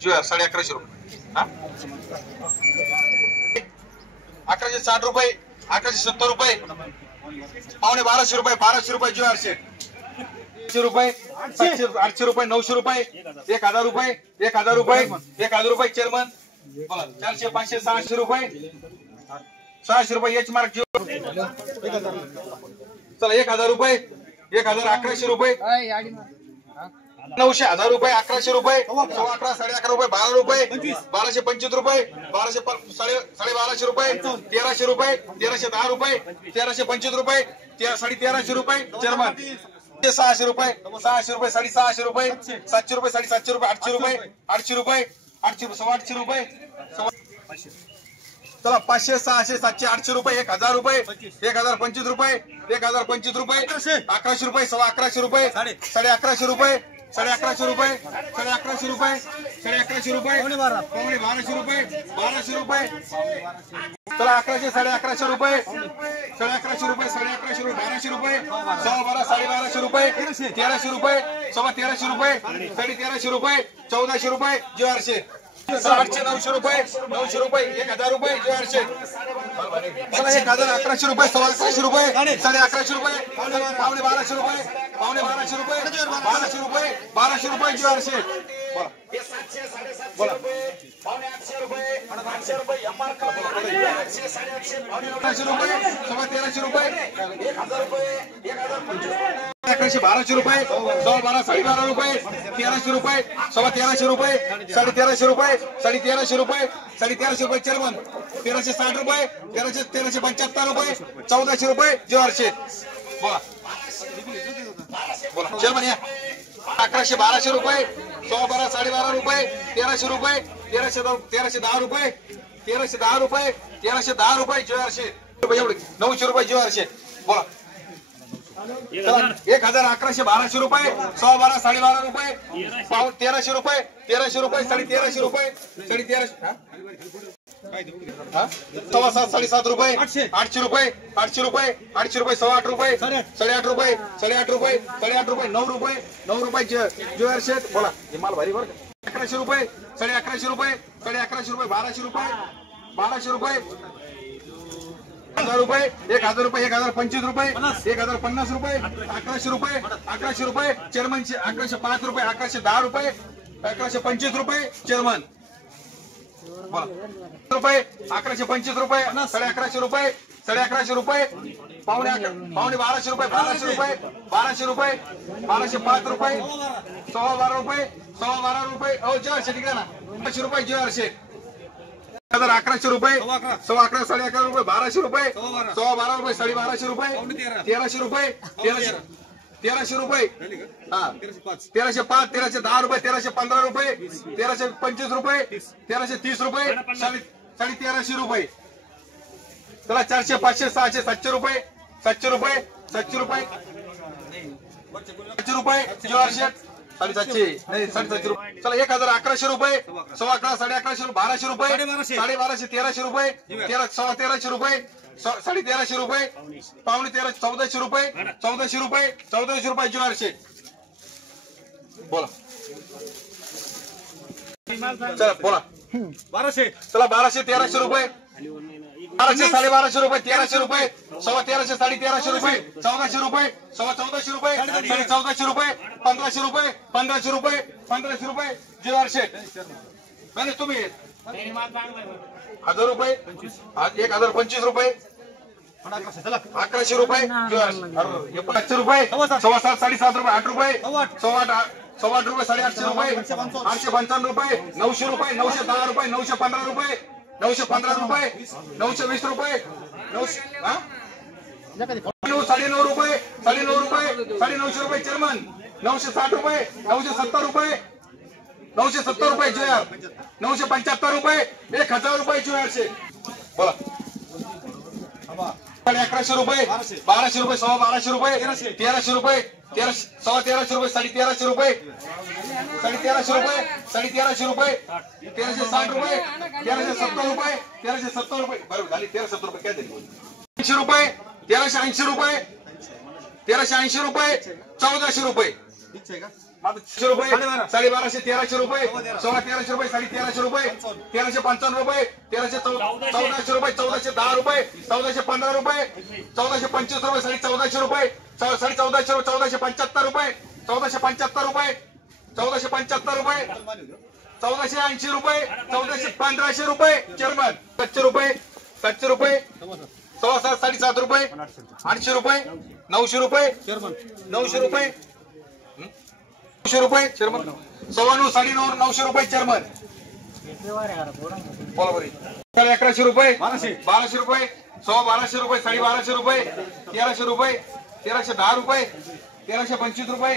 Jeweller 1150 रुपये. 1160 रुपये, 1170 रुपये, पावणे 1200 रुपये, 1200 रुपये ज्वेलर सेट. 800 रुपये, 800 रुपये, 900 रुपये, 1000 रुपये, 1000 रुपये, 1000 रुपये चेअरमन. बोला 400, 500, 600 रुपये, 600 रुपये एच मार्क. चला 1000 रुपये, 1000, 1100 रुपये, 900, 1000 रुपये, 1100 रुपये, 11, 11.5 रुपये, 12 रुपये, 1225 रुपये, 12,1200 रुपये, 1300 रुपये, 1310 रुपये, 1325 रुपये, 1350 रुपये चेअरमन. 600 रुपये, 600 रुपये, 650 रुपये, 700 रुपये, 750 रुपये, 800 रुपये, 800 रुपये, 800, 800 रुपये. चला 500, 600, 700, 800 रुपये, 1000 रुपये, 1025 रुपये, 1025 रुपये, 1100 रुपये, 11.5 रुपये, 11.5 रुपये, 11.5 रुपये, 11.5 रुपये, 11.5 रुपये, 1200 रुपये, 1200 रुपये. चला 1100, 11.5 रुपये, 11.5 रुपये, 11.5 रुपये, 1200 रुपये, 12, 12.5 रुपये, 1300 रुपये, 1300 रुपये, 1300 रुपये, 1400 रुपये ज्वेलरचे. 800, 900 रुपये, 900 रुपये, 1000 रुपये ज्वेलरचे. 1000, 1100 रुपये, 11.5 रुपये, 11.5 रुपये, पावणे 1200 रुपये, पावणे 1200 रुपये, 1200 रुपये, 1200 रुपये ज्वेलरचे. बोला पावणे 800 रुपये, 800 रुपये, 1300 रुपये, 1300 रुपये, 1000 रुपये, 1200 रुपये, 12, 12.5 रुपये, 1300 रुपये, 1300 रुपये, 1350 रुपये, 1300 रुपये, 1300 रुपये चेअरमन. 1360 रुपये, 1375 रुपये, 1400 रुपये ज्वेलरचे. बोला बोला चेअरमन या. 1100, 1200 रुपये, 12, 12.5 रुपये, 1300 रुपये, 1310 रुपये, 1310 रुपये, 1310 रुपये ज्वेलरचे. एवढे 900 रुपये ज्वेलरचे. बोला 1000, 1100, 1200 रुपये, 12, 12.5 रुपये, 1300 रुपये, 1300 रुपये, 1350 रुपये, 1300, 7.5 रुपये, 800 रुपये, 800 रुपये, 800 रुपये, 8.5 रुपये, 8.5 रुपये, 8.5 रुपये, 8.5 रुपये, 9 रुपये, 9 रुपये ज्वेलर सेट. बोला हे माल भारी बरं. 1100 रुपये, 1150 रुपये, 1150 रुपये, 1200 रुपये, 1200 रुपये, 1000 रुपये, 1000 रुपये, 1025 रुपये, 1050 रुपये, 1100 रुपये, 1100 रुपये चेअरमनचे. 1105 रुपये, 1110 रुपये, 1125 रुपये चेअरमन. रुपये, 1125 रुपये, 1150 रुपये, 1150 रुपये, पावणे 1200 रुपये, 1200 रुपये, 1200 रुपये, 1205 रुपये, 12.5 रुपये, 12.5 रुपये. ज्वेलरचे तिकडे ना 1200 रुपये ज्वेलरचे. 1100 रुपये, 11.5, 11.5 रुपये, 1200 रुपये, 12.5 रुपये, 12.5 रुपये, 1300 रुपये, 1300 रुपये, 1305, 1310 रुपये, 1315 रुपये, 1325 रुपये, 1330 रुपये, 1350 रुपये. चला 400, 500, 600, 700 रुपये, 700 रुपये, 700 रुपये, 700 रुपये ज्वेलर सेट. 750 नाही 750 रुपये. चला 1000, 1100 रुपये, 11.5, 11.5 रुपये, 1200 रुपये, 12.5, 1300 रुपये, 1300 रुपये, 1350 रुपये, पावणे 13, 1400 रुपये, 1400 रुपये, 1400 रुपये ज्वेलर सेट. बोला चला बोला 1200. चला 1200, 1300 रुपये, 1200, 1250 रुपये, 1300 रुपये, 1300, 1350 रुपये, 1400 रुपये, 1400 रुपये, 1400 रुपये, 1500 रुपये, 1500 रुपये, 1500 रुपये ज्वेलर सेट. नाही तुम्ही 1000 रुपये, 1025 रुपये, 1100 रुपये ज्वेलर. 500 रुपये, 7.5, 7.5 रुपये, 8 रुपये, 8.5 रुपये, 850 रुपये, 855 रुपये, 900 रुपये, 910 रुपये, 915 रुपये, 915 रुपये, 920 रुपये, 9.5 रुपये, 9.5 रुपये, 9.5 रुपये चेअरमन. 960 रुपये, 970 रुपये, 970 रुपये ज्वेलर. 975 रुपये, 1000 रुपये ज्वेलरचे. बोला 1100 रुपये, 1200 रुपये, 12.5 रुपये, 1300 रुपये, 1300 रुपये, 1350 रुपये, 1350 रुपये, 1350 रुपये, 1360 रुपये, 1370 रुपये, 1370 रुपये. बरोबर झाली 1370 रुपये. काय झाली 80 रुपये, 1380 रुपये, 1380 रुपये, 1400 रुपये. 100 रुपये 1250 1300 रुपये 1300 रुपये 1350 रुपये 1355 रुपये 1410 रुपये 1410 रुपये 1415 रुपये 1425 रुपये 1450 रुपये 1475 रुपये 1475 रुपये 1475 रुपये 1480 रुपये 1500 रुपये चेअरमन 700 रुपये 700 रुपये 7.5 रुपये 800 रुपये 900 रुपये 900 रुपये 900 रुपये चेअरमन 9.5 900 रुपये चेअरमन बोला बरी 1100 रुपये 1200 रुपये 1200 रुपये 1250 रुपये 1300 रुपये 1310 रुपये 1325 रुपये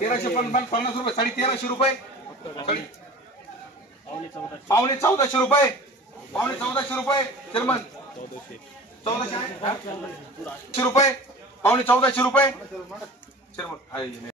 1350 रुपये 1350 रुपये 1450 रुपये 1450 रुपये चेअरमन 1400 रुपये 1450 रुपये चेअरमन